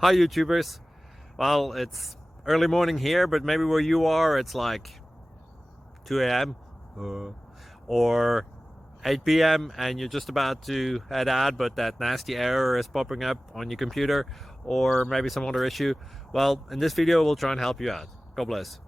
Hi YouTubers. Well, it's early morning here, but maybe where you are it's like 2 a.m. Or 8 p.m. and you're just about to head out, but that nasty error is popping up on your computer, or maybe some other issue. Well, in this video we'll try and help you out. God bless.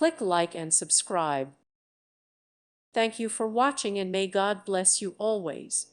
Click like and subscribe. Thank you for watching and may God bless you always.